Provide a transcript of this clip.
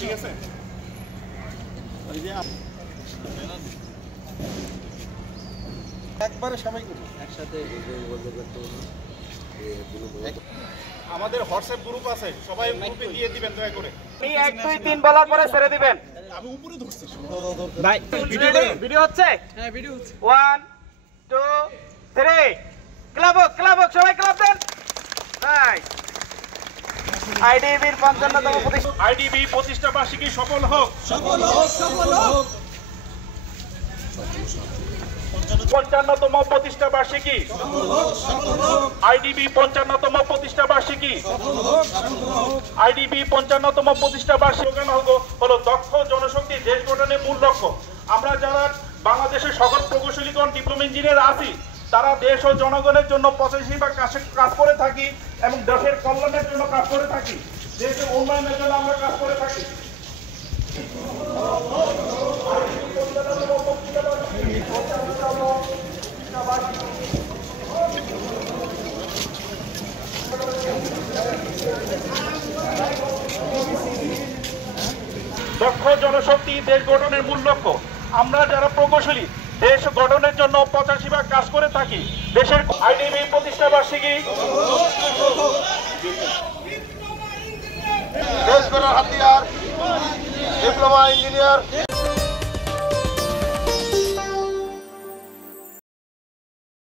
ঠিক আছে। একবারে সবাই করি একসাথে। আমাদের হোয়াটসঅ্যাপ গ্রুপ আছে, সবাই গ্রুপে দিয়ে দিবেন দয়া করে। এই 1 2 3 বলার পরে ছেড়ে দিবেন। আমি উপরে ধরছি ভাই ভিডিও হচ্ছে? হ্যাঁ ভিডিও হচ্ছে। 1 2 3 ক্লাব সবাই ক্লাব দেন। নাইস। আইডিবির 55তম প্রতিষ্ঠা আইডিবি প্রতিষ্ঠা বার্ষিকী সফল হোক। 55তম প্রতিষ্ঠা বার্ষিকী আইডিবি 55তম প্রতিষ্ঠা বার্ষিকী আইডিবি 55তম প্রতিষ্ঠা বার্ষিকী হলো দক্ষ জনশক্তি দেশ গঠনের মূল লক্ষ্য। আমরা যারা বাংলাদেশের সকল প্রকৌশলীগণ ডিপ্লোমা ইঞ্জিনিয়ার আছি, তারা দেশ ও জনগণের জন্য 85 কাজ করে থাকি এবং দেশের কল্যাণের জন্য কাজ করে থাকি, দেশের উন্নয়নের জন্য আমরা কাজ করে থাকি। দক্ষ জনশক্তি দেশ গঠনের মূল লক্ষ্য। আমরা যারা প্রকৌশলী দেশ গঠনের জন্য 85 কাজ করে থাকি, দেশের আইডিবি প্রতিষ্ঠা বার্ষিকী দেশ গড়ার হাতিয়ার ডিপ্লোমা ইঞ্জিনিয়ার